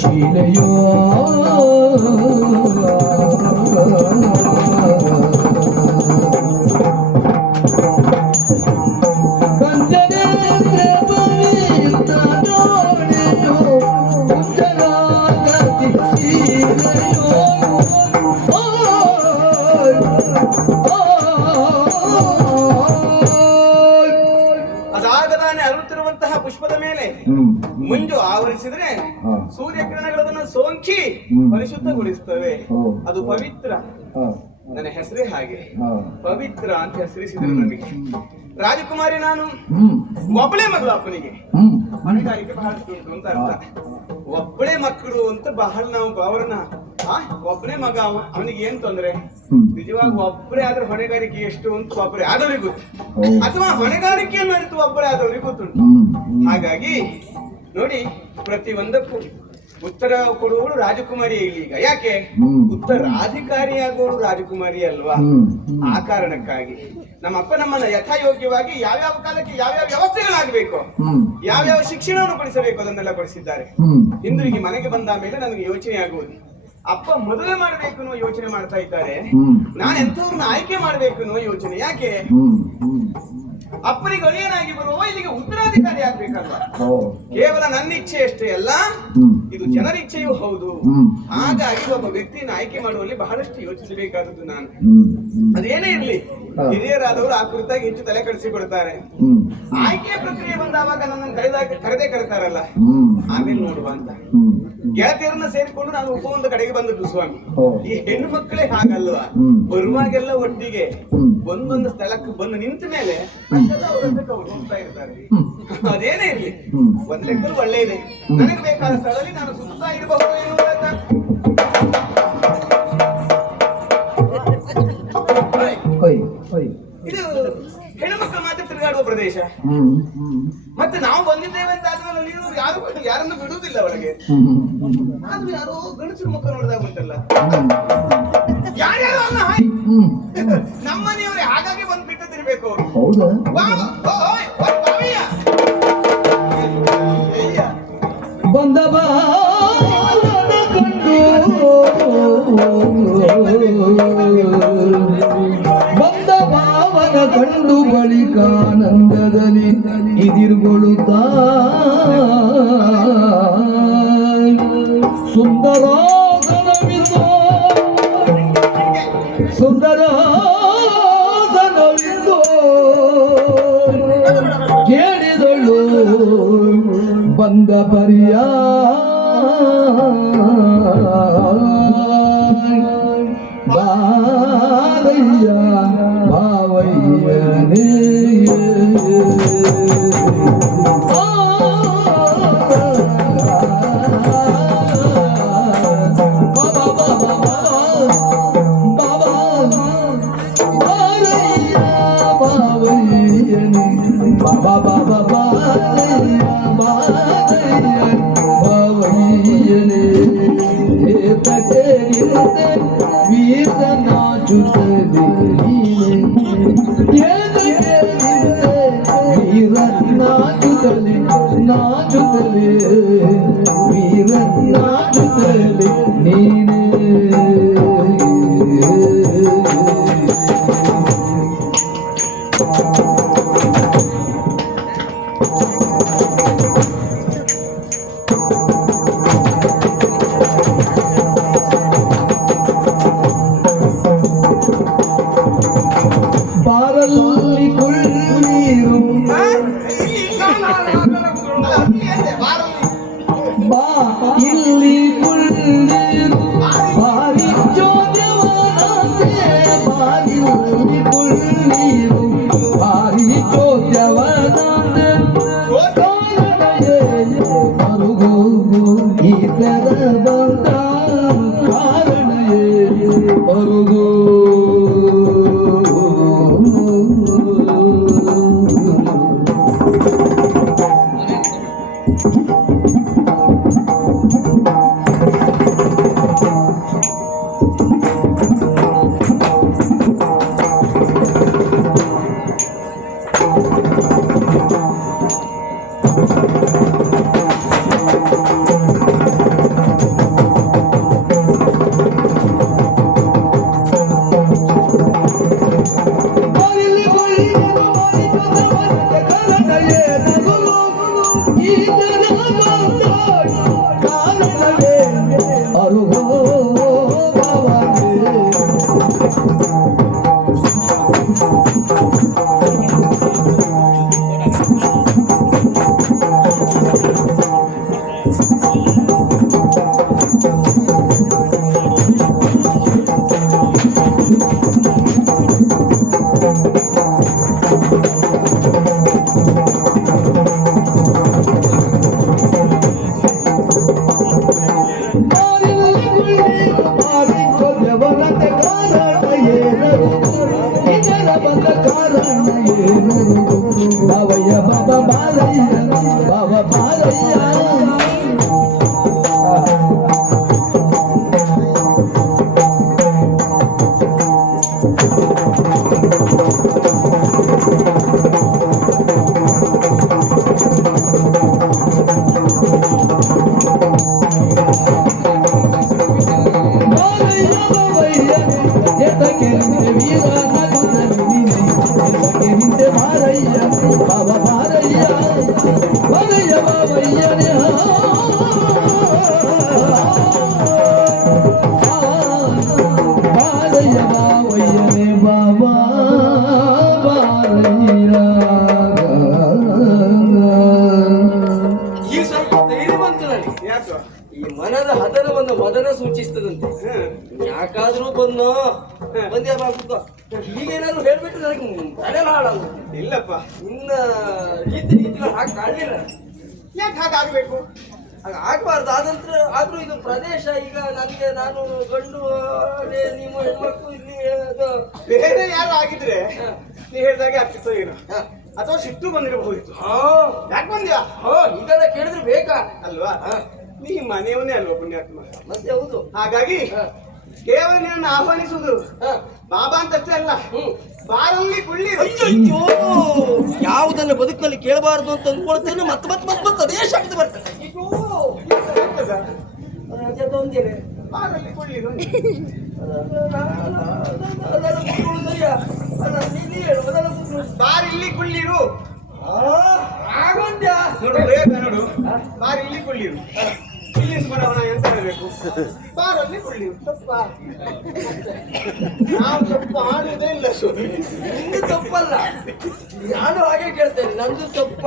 ಶಿಲೆಯೋ ಪವಿತ್ರ. ನನ್ನ ಹೆಸರೇ ಹಾಗೆ. ಪವಿತ್ರ ಅಂತ ಹೆಸರಿಸಿದ್ರು ನನಗೆ ರಾಜಕುಮಾರಿ ನಾನು. ಒಬ್ಬಳೆ ಮಗಳು ಅಪ್ಪನಿಗೆ. ಮನೆಗಾರಿಕೆ ಬಹಳಷ್ಟು ಉಂಟು ಅಂತ ಅರ್ಥ. ಒಬ್ಬಳೇ ಮಕ್ಕಳು ಅಂತ ಬಹಳ ನಾವು ಅವರನ್ನ ಆ ಒಬ್ಬನೇ ಮಗ ಅವ ಅವನಿಗೆ ಏನ್ ತೊಂದ್ರೆ? ನಿಜವಾಗ ಒಬ್ಬರೇ ಆದ್ರೆ ಹೊಣೆಗಾರಿಕೆ ಎಷ್ಟು ಅಂತ ಒಬ್ಬರೇ ಆದವರಿಗೆ ಗೊತ್ತು. ಅಥವಾ ಹೊಣೆಗಾರಿಕೆಯನ್ನು ಅರಿತು ಒಬ್ಬರೇ ಆದವರಿಗೆ ಗೊತ್ತುಂಟು. ಹಾಗಾಗಿ ನೋಡಿ ಪ್ರತಿ ಒಂದಕ್ಕೂ ಉತ್ತರ ಕೊಡುವವಳು ರಾಜಕುಮಾರಿ ಈಗ. ಯಾಕೆ? ಉತ್ತರಾಧಿಕಾರಿ ಆಗೋರು ರಾಜಕುಮಾರಿ ಅಲ್ವಾ? ಆ ಕಾರಣಕ್ಕಾಗಿ. ನಮ್ಮ ಅಪ್ಪ ನಮ್ಮನ್ನ ಯಥಾಯೋಗ್ಯವಾಗಿ ಯಾವ್ಯಾವ ಕಾಲಕ್ಕೆ ಯಾವ್ಯಾವ ವ್ಯವಸ್ಥೆಗಳಾಗಬೇಕು ಯಾವ್ಯಾವ ಶಿಕ್ಷಣವನ್ನು ಕೊಡಿಸಬೇಕು ಅದನ್ನೆಲ್ಲ ಕೊಡಿಸಿದ್ದಾರೆ. ಇಂದ್ರಿಗೆ ಮನೆಗೆ ಬಂದ ಮೇಲೆ ನನಗೆ ಯೋಚನೆ ಆಗುವುದು. ಅಪ್ಪ ಮೊದಲೇ ಮಾಡಬೇಕು ಅನ್ನೋ ಯೋಚನೆ ಮಾಡ್ತಾ ಇದ್ದಾರೆ. ನಾನು ಎಂಥವ್ರನ್ನ ಆಯ್ಕೆ ಮಾಡ್ಬೇಕು ಅನ್ನೋ ಯೋಚನೆ. ಯಾಕೆ? ಅಪ್ಪನಿಗೆ ಅಳಿಯನಾಗಿ ಬರುವ ಇಲ್ಲಿಗೆ ಉತ್ತರಾಧಿಕಾರಿ ಆಗ್ಬೇಕಲ್ವಾ? ಕೇವಲ ನನ್ನ ಇಚ್ಛೆ ಅಷ್ಟೇ ಅಲ್ಲ ಇದು ಜನರಿಚ್ಛೆಯೂ ಹೌದು. ಹಾಗಾಗಿ ಒಬ್ಬ ವ್ಯಕ್ತಿಯನ್ನು ಆಯ್ಕೆ ಮಾಡುವಲ್ಲಿ ಬಹಳಷ್ಟು ಯೋಚಿಸಬೇಕಾದದ್ದು ನಾನು. ಅದೇನೇ ಇರ್ಲಿ ಹಿರಿಯರಾದವರು ಆ ಕುರಿತಾಗಿ ಹೆಚ್ಚು ತಲೆ ಕೆಡಿಸಿಕೊಡ್ತಾರೆ ಹ್ಮ್. ಆಯ್ಕೆ ಪ್ರಕ್ರಿಯೆ ಬಂದಾವಾಗ ನನ್ನನ್ನು ಕರೆದಾಗ ಕರೆದೇ ಕರೀತಾರಲ್ಲ. ಆಮೇಲೆ ನೋಡುವ ಅಂತ. ಗೆಳತಿಯರನ್ನ ಸೇರಿಕೊಂಡು ನಾನು ಉಪವನದ ಕಡೆಗೆ ಬಂದದ್ದು ಸ್ವಾಮಿ. ಈ ಹೆಣ್ಣು ಮಕ್ಕಳೇ ಹಾಗಲ್ವಾ. ಬರುವಾಗೆಲ್ಲ ಒಟ್ಟಿಗೆ. ಒಂದೊಂದು ಸ್ಥಳಕ್ಕೆ ಬಂದು ನಿಂತ ಮೇಲೆ ಹೋಗ್ತಾ ಇರ್ತಾರೆ ಹ್ಮ್. ಅದೇನೇ ಇರಲಿ. ಒಂದ್ ಲೆಕ್ಕದಲ್ಲಿ ಒಳ್ಳೆ ಇದೆ. ನನಗೆ ಬೇಕಾದ ಸ್ಥಳದಲ್ಲಿ ನಾನು ಸುತ್ತಾ ಇರಬಹುದು ಇದು ಹೆಣ್ಣುಮಕ್ಕಳು ಮಾತ್ರ ತಿರುಗಾಡುವ ಪ್ರದೇಶ. ಮತ್ತೆ ನಾವು ಬಂದಿದ್ದೇವೆ ಅಂತ ಆದ್ಮೇಲೆ ನೀವು ಯಾರು ಯಾರನ್ನು ಬಿಡುವುದಿಲ್ಲ ಒಳಗೆ. ಆದ್ರೂ ಯಾರೋ ಗಂಡಸರು ಮುಖ ನೋಡಿದಾಗ ಉಂಟಲ್ಲ ಹೌದಾ. ಬಂದ ಬಂದ ಭಾವನ ಕಂಡು ಬಳಿಕ ಆನಂದದಲ್ಲಿ ಇದಿರುಗೊಳ್ಳುತ್ತಾ ಸುಂದರಾಸನವಿಂದು வந்த பரியா. பாவையா பாவையனே Google. బాబల కారణ బాబయ్య బాబా బాలయ్య బాబా బాలయ్య. ತಲೆ ಹಾಳಲ್ಲ ಇಲ್ಲಪ್ಪ ನಿನ್ನ ರೀತಿ ರೀತಿಗಳು ಹಾಗೆ ಕಾಣಲಿಲ್ಲ. ಯಾಕೆ ಹಾಗಾಗ್ಬೇಕು ಹಾಗೆ ಆಗ್ಬಾರ್ದು. ಆದಂತರ ಆದ್ರೂ ಇದು ಪ್ರದೇಶ ಈಗ ನನಗೆ ನಾನು ಗಂಡು ಅದೇ ನೀವು ಹೆಣ್ಮಕ್ಳು ಇಲ್ಲಿ ಅದು ಬೇರೆ ಯಾರು ಆಗಿದ್ರೆ. ನೀ ಹೇಳ್ದಾಗೆ ಆಗ್ತಿತ್ತು ಏನೋ ಅಥವಾ ಸಿಟ್ಟು ಬಂದಿರಬಹುದಿತ್ತು ಹಾ. ಯಾಕೆ ಬಂದ್ಯಾ? ಹೋ ಈಗೆಲ್ಲ ಕೇಳಿದ್ರೆ ಬೇಕಾ? ಅಲ್ವಾ. ನೀ ಮನೆಯವನೇ ಅಲ್ವಾ ಪುಣ್ಯಾತ್ಮ? ಮತ್ತೆ ಹೌದು. ಹಾಗಾಗಿ. ಕೇವಲ ಆಹ್ವಾನಿಸುವುದು. ಬಾಬಾ ಅಂತಷ್ಟೇ ಅಲ್ಲ. ಬಾರಲ್ಲಿ ಕುಳ್ಳಿ. ಅಯ್ಯೋ ಯಾವುದನ್ನ ಬದುಕಲ್ಲಿ ಕೇಳಬಾರದು ಅಂತ ಅಂದ್ಕೊಳ್ತೇನೆ ಮತ್ತೆ ಮತ್ತೆ ಮತ್ತೆ ಮತ್ತೆ ಅದೇ ಶಬ್ದ ಬರ್ತದೆ. ಅಯ್ಯೋ ಅದೊಂದಿದೆ ಬಾರಲ್ಲಿ ಕುಳ್ಳಿ ಬಾರಿಲ್ಲಿ ಕುಳ್ಳಿರು. ಆಗೊಂಡ್ಯಾ ನೋಡು ನೋಡು. ಬಾರಿಲ್ಲಿ ಕುಳ್ಳಿರು. ಇಲ್ಲಿ ನಿಂತ್ಕೊಂಡವನ ಎಂತ ಹೇಳಬೇಕು ಬಾರಲ್ಲಿ ಕುಳ್ಳಿರು. ತಪ್ಪ? ನಾವು ಆಡುವುದೇ ಇಲ್ಲ ಸ್ವಾಮಿ. ನಿಂದು ತಪ್ಪಲ್ಲ. ನಾನು ಹಾಗೆ ಕೇಳ್ತೇನೆ ನಂದು ತಪ್ಪ.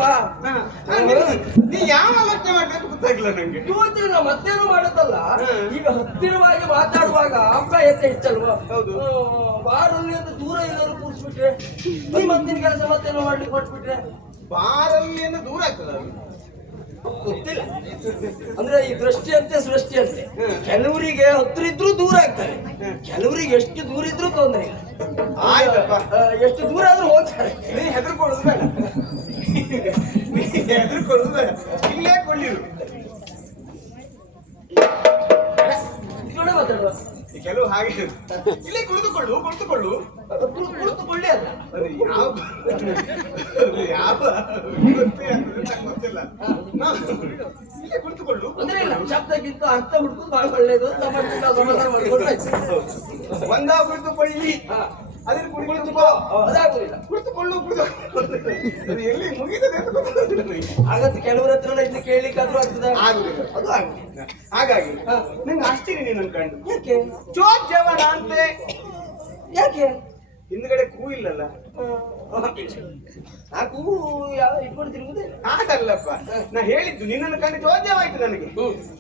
ನೀ ಯಾವ ಆಲೋಚನೆ ಮಾಡ್ಬೇಕು ಗೊತ್ತಾಗಿಲ್ಲ ನಂಗೆ. ಯೋಚನೆ ಮತ್ತೇನು ಮಾಡೋದಲ್ಲ. ಈಗ ಹತ್ತಿರವಾಗಿ ಮಾತಾಡುವಾಗ ಅಪ್ಪ ಎತ್ತ ಹೆಚ್ಚಲ್ವಾ? ಹೌದು. ಬಾರಲ್ಲಿ ಅಂತ ದೂರ ಏನಾದ್ರು ಕೂರಿಸ್ಬಿಟ್ರೆ ನೀ ಮತ್ತಿನ ಕೆಲಸ ಮತ್ತೇನೋ ಮಾಡ್ಲಿಕ್ಕೆ ಕೊಟ್ಬಿಟ್ರೆ ಬಾರಲ್ಲಿ ಅಂತ ದೂರ ಆಗ್ತದ ಗೊತ್ತಿಲ್ಲ. ಅಂದ್ರೆ ಈ ದೃಷ್ಟಿ ಅಂತೆ ಸೃಷ್ಟಿ ಅಂತೆ. ಕೆಲವರಿಗೆ ಹತ್ರ ಇದ್ರು ದೂರ ಆಗ್ತಾರೆ. ಕೆಲವರಿಗೆ ಎಷ್ಟು ದೂರ ಇದ್ರು ತೊಂದರೆ ಇಲ್ಲ. ಆಯ್ತಪ್ಪ. ಎಷ್ಟು ದೂರ ಆದ್ರೂ ಹೋಗ್ತಾರೆ. ನೀ ಹೆದರ್ಕೊಳ್ಳೋದು ಬೇಡ. ನೀ ಹೆದರ್ಕೊಳ್ಳೋದು ಬೇಡ. ಇಲ್ಲೇ ಕೊಳ್ಳಿರು ಮಾತಾಡುವ. ಕೆಲವು ಹಾಗೆ ಇಲ್ಲೇ ಕುಳಿತುಕೊಳ್ಳು ಕುಳಿತುಕೊಳ್ಳು. ಕುಳಿತು- ಕುಳಿತುಕೊಳ್ಳಿ ಅಲ್ಲ. ಅದು ಯಾವ ಅದು ಯಾವ ಗೊತ್ತೇ ಆಗ್ತದೆ ನಂಗೆ ಗೊತ್ತಿಲ್ಲ. ಇಲ್ಲೇ ಕುಳಿತುಕೊಳ್ಳು. ಅಂದ್ರೆ ಇಲ್ಲ ಶಬ್ದಕ್ಕಿಂತ ಅರ್ಥ ಹುಡುಕುದು ಬಹಳ ಒಳ್ಳೇದು. ಅಂತ ನಾವು ಸಮಾಧಾನ ಮಾಡ್ಕೊಂಡ್ರೆ ಆಯ್ತು. ಒಂದ ಕುಳಿತುಕೊಳ್ಳಿ. ಅದನ್ನು ಕುಳಿತುಕೋ ಅದಾಗುದಿಲ್ಲ ಕುಳಿತುಕೊಳ್ಳು ಕುಳಿತು ಎಲ್ಲಿ ಮುಗಿತದೆ ಅಂತ ಗೊತ್ತಾಗುದಿಲ್ಲ ನನಗೆ. ಹಾಗಂತ ಕೆಲವರ ಹತ್ರ ಇನ್ನು ಕೇಳಲಿಕ್ಕಾದ್ರೂ ಆಗ್ತದ? ಆಗುದಿಲ್ಲ ಅದು ಆಗುದಿಲ್ಲ ಹಾಗಾಗಿ. ನಂಗೆ ಅಷ್ಟೇ ನೀನು ಕಂಡು ಯಾಕೆ? ಚೋದ್ಯವನ ಅಂತೆ ಯಾಕೆ? ಹಿಂದ್ಗಡೆ ಕೂ ಇಲ್ಲಲ್ಲ? ಆ ಕೂ ಯಾವ ಇಟ್ಕೊಂಡು ತಿರುಗುದೇ ಆಗಲ್ಲಪ್ಪ. ನಾ ಹೇಳಿದ್ದು ನಿನ್ನನ್ನು ಕಂಡು ಚೋದ್ಯವಾಯ್ತು ನನಗೆ.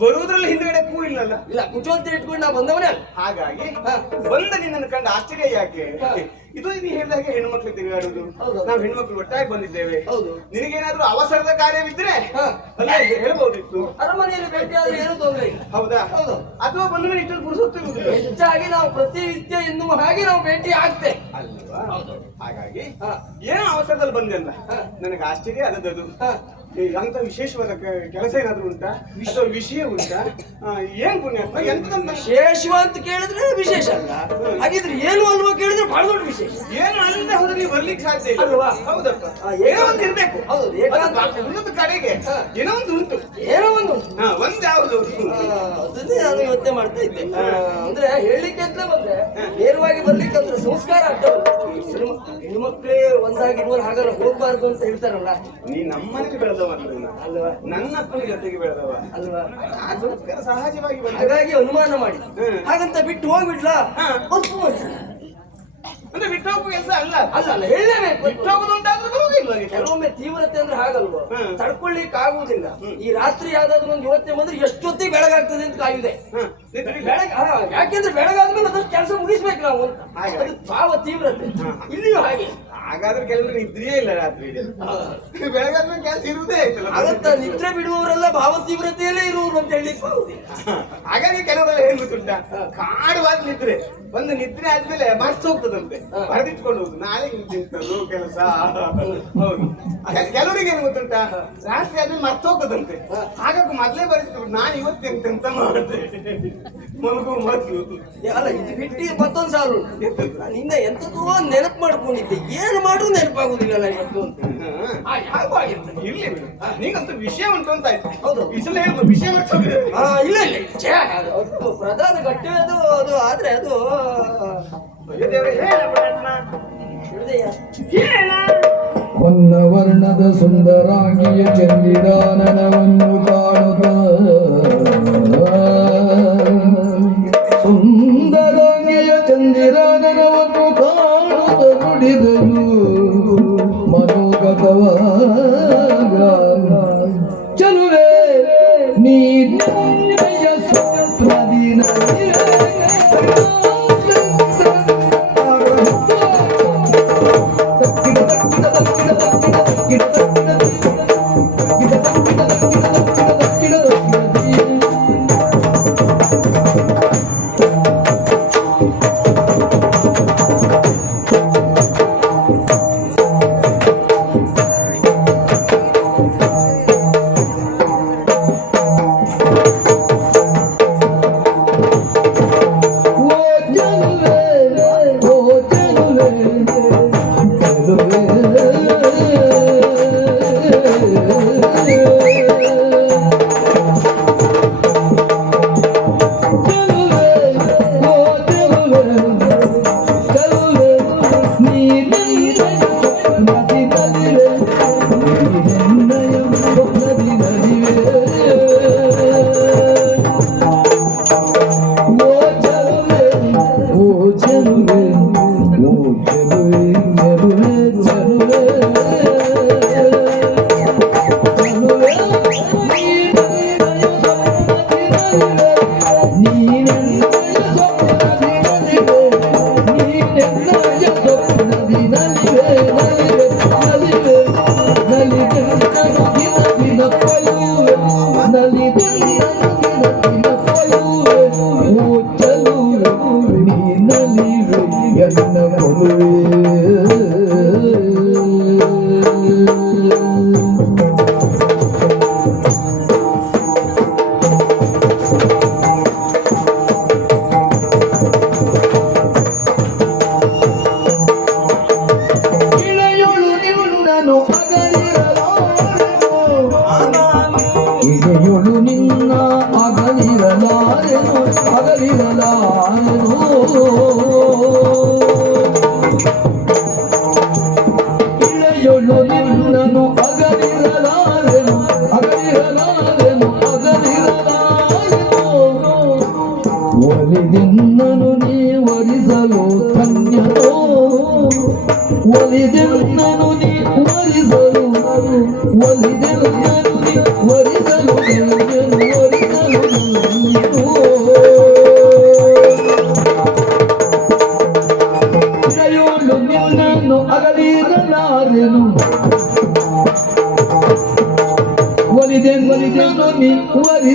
ಬರುವುದ್ರಲ್ಲಿ ಹಿಂದ್ಗಡೆ ಕೂ ಇಲ್ಲಲ್ಲ? ಇಲ್ಲ ಕುಚೋಂತ ಇಟ್ಕೊಂಡು ನಾ ಬಂದವನೇ ಹಾಗಾಗಿ ಬಂದ ನಿನ್ನನ್ನು ಕಂಡು ಆಶ್ಚರ್ಯ ಯಾಕೆ. ಇದು ನೀವು ಹೇಳಿದಾಗ ಹೆಣ್ಮಕ್ಳು ತಿರುಗಾಡುದು. ನಾವು ಹೆಣ್ಮಕ್ಳು ಒಟ್ಟಾಗಿ ಬಂದಿದ್ದೇವೆ ಹೌದು ನಿನಗೇನಾದ್ರೂ ಅವಸರದ ಕಾರ್ಯವಿದ್ರೆ. ಅಲ್ಲೇ ಹೇಳ್ಬಹುದಿತ್ತು ಅರಮನೆಯಲ್ಲಿ ಭೇಟಿ ಆದ್ರೆ ಏನು ತೊಂದರೆ ಇಲ್ಲ ಹೌದಾ ಹೌದು. ಅಥವಾ ಬಂದ ಮೇಲೆ ಇಷ್ಟೊಂದು ಹೆಚ್ಚಾಗಿ ನಾವು ಪ್ರತಿನಿತ್ಯ ಎನ್ನುವ ಹಾಗೆ ನಾವು ಭೇಟಿ ಆಗ್ತೇವೆ ಅಲ್ವಾ ಹೌದು. ಹಾಗಾಗಿ. ಏನೋ ಅವಸರದಲ್ಲಿ ಬಂದೆಲ್ಲ. ನನಗೆ ಆಶ್ಚರ್ಯ ಆದದ್ದು ಹಾ. ಅಂತ ವಿಶೇಷವಾದ ಕೆಲಸ ಏನಾದ್ರು ಉಂಟಾ? ವಿಶ್ವ ವಿಷಯ ಉಂಟಾ? ಏನ್ ಪುಣ್ಯಾತ್ಮ? ಎಂತ ವಿಶೇಷವ ಅಂತ ಕೇಳಿದ್ರೆ ವಿಶೇಷ ಅಲ್ಲ. ಹಾಗಿದ್ರೆ ಏನು ಅಲ್ವಾ ಕೇಳಿದ್ರೆ ಬಹಳ ದೊಡ್ಡ ವಿಶೇಷ. ಏನು ಅಲ್ಲದೆ ಹೋದ್ರೆ ನೀವು ಬರ್ಲಿಕ್ಕೆ ಸಾಧ್ಯ ಇಲ್ಲ. ಅಲ್ವಾ? ಹೌದಪ್ಪ. ಏನೋ ಒಂದು ಇರ್ಬೇಕು. ಹೌದು. ಅದು ಕಡೆಗೆ. ಏನೋ ಒಂದು ಉಂಟು. ಏನೋ ಒಂದು ಒಂದು ಯಾವುದು ಅದನ್ನೇ ನಾನು ಯೋಚನೆ ಮಾಡ್ತಾ ಇದ್ದೆ. ಅಂದ್ರೆ ಹೇಳಲಿಕ್ಕೆ ಅಂತ ಬಂದ್ರೆ ನೇರವಾಗಿ ಬರ್ಲಿಕ್ಕೆ ಅಂದ್ರೆ ಸಂಸ್ಕಾರ ಹೆಣ್ಣು- ಹೆಣ್ಮಕ್ಳೇ ಒಂದಾಗಿ ಹಾಗಲ್ಲ ಹೋಗ್ಬಾರ್ದು ಅಂತ ಹೇಳ್ತಾರಲ್ಲ? ನೀ ನಮ್ಮನೆಗೆ ಬೆಳೆದವ ಅಲ್ವಾ? ನನ್ನ ಅಪ್ಪನ ಜೊತೆಗೆ ಬೆಳೆದವ. ಅಲ್ವಾ? ಸಹಜವಾಗಿ ಹಾಗಾಗಿ ಅನುಮಾನ ಮಾಡಿ. ಹಾಗಂತ ಬಿಟ್ಟು ಹೋಗ್ಬಿಡ್ಲಾ. ಅಂದ್ರೆ ಬಿಟ್ಟು ಹೋಗುವ ಕೆಲಸ ಅಲ್ಲ. ಅಲ್ಲ ಅಲ್ಲ ಹೇಳಲೇಬೇಕು. ಬಿಟ್ಟು ಹೋಗುದುಂಟಾದ್ರೂ ಬರುವುದಿಲ್ಲ ಹಾಗೆ. ಕೆಲವೊಮ್ಮೆ ತೀವ್ರತೆ ಅಂದ್ರೆ ಹಾಗಲ್ವಾ. ತಡ್ಕೊಳ್ಳಿಕ್ ಆಗುವುದಿಲ್ಲ ಈ ರಾತ್ರಿ ಯಾವ್ದಾದ್ರು ಒಂದು ಯೋಚನೆ ಬಂದ್ರೆ ಎಷ್ಟೊತ್ತಿಗೆ ಬೆಳಗಾಗ್ತದೆ ಅಂತ ಕಾಯಿದೆ. ಹಾ, ಯಾಕೆಂದ್ರೆ ಬೆಳಗಾದ್ಮೇಲೆ ಅದಷ್ಟು ಕೆಲಸ ಮುಗಿಸ್ಬೇಕು ನಾವು. ಅದು ಭಾವ ತೀವ್ರತೆ. ಇಲ್ಲಿಯೂ ಹಾಗೆ. ಹಾಗಾದ್ರೆ ಕೆಲವರು ನಿದ್ರೆಯೇ ಇಲ್ಲ ರಾತ್ರಿ. ಬೆಳಗಾದ್ಮೇಲೆ ಕೆಲಸ ಇರುವುದೇ ಆಯ್ತಲ್ಲ ಆಗತ್ತ ನಿದ್ರೆ ಬಿಡುವವರೆಲ್ಲ ಭಾವ ತೀವ್ರತೆಯಲ್ಲೇ ಇರುವರು ಅಂತ ಹೇಳಿ. ಹಾಗಾಗಿ ಕೆಲವರೆಲ್ಲ ಹೇಳ್ಬಿಟ್ಟುಂಟ ಕಾಡುವಾಗ ನಿದ್ರೆ. ಒಂದು ನಿದ್ರೆ ಆದ್ಮೇಲೆ ಮರ್ತು ಹೋಗ್ತದಂತೆ. ಬರೆದಿಟ್ಕೊಂಡು ಹೋಗುದು. ನಾಳೆ ಇಂತಿಂತದ್ದು ಕೆಲಸ. ಹೌದು. ಹಾಗಾಗಿ ಕೆಲವರಿಗೆ ಏನು ಗೊತ್ತುಂಟ? ರಾತ್ರಿ ಆದ್ಮೇಲೆ ಮರ್ತು ಹೋಗ್ತದಂತೆ. ಹಾಗಾಗಿ ಮೊದ್ಲೇ ಬರೆದಿಟ್ಕೊಂಡು ನಾನು ಇವತ್ತು ಅಂತ ಮಾಡಿದೆ? ಮಲಗು ಮೊದಲು ಅಲ್ಲ ಇದು ಬಿಟ್ಟು ಮತ್ತೊಂದು ಸಾಲು ನಿನ್ನ ನಾನು ಎಂತದೋ ನೆನಪು ಮಾಡ್ಕೊಂಡಿದ್ದೆ. ಏನು ಮಾಡ್ರು ನೆನಪಾಗುದಿಲ್ಲ ನನಗೆ ಅಂತ. ಆ, ಯಾಕೋ ಆಗಿರ್ತದೆ. ಇರ್ಲಿ ಬಿಡು. ನೀಗಂತೂ ವಿಷಯ ಉಂಟು ಅಂತ ಆಯ್ತು ಹೌದು. ಇಸಲ ವಿಷಯ ಬರ್ತದೆ ಆ, ಇಲ್ಲ ಇಲ್ಲ. ಛೇ, ಅದು ಅದು ಪ್ರಧಾನ ಘಟ್ಟ ಅದು ಅದು ಆದ್ರೆ ಅದು ಅಯ್ಯೋ ದೇವ್ರೇ, ಹೇಳ ಪ್ರಯತ್ನ. ಹೃದಯ ಹೇಳ. ಹೊನ್ನ ವರ್ಣದ ಸುಂದರಾಂಗಿಯ ಚಂದಿರಾನನವನ್ನು ಕಾಣುತ್ತ. Tchalulé! ಎನ್ನ ನಿನ್ನನು ಅಗಲಿರಲಾರೆನು ಇಳೆಯೊಳು ನಿನ್ನ ಅಗಲಿರಲಾರೆನು. ಅಗಲಿರಲಾರೆನು ನೀ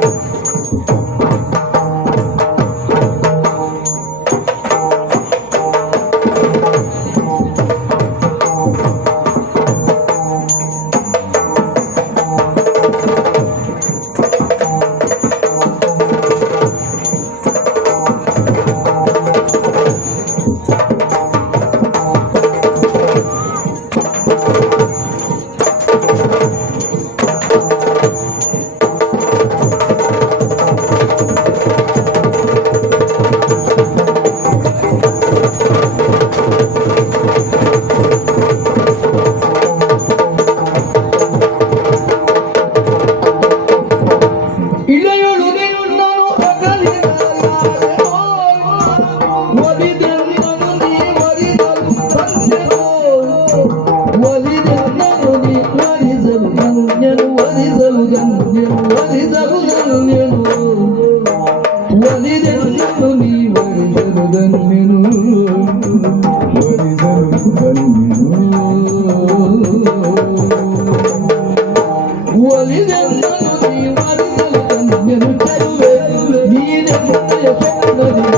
নদী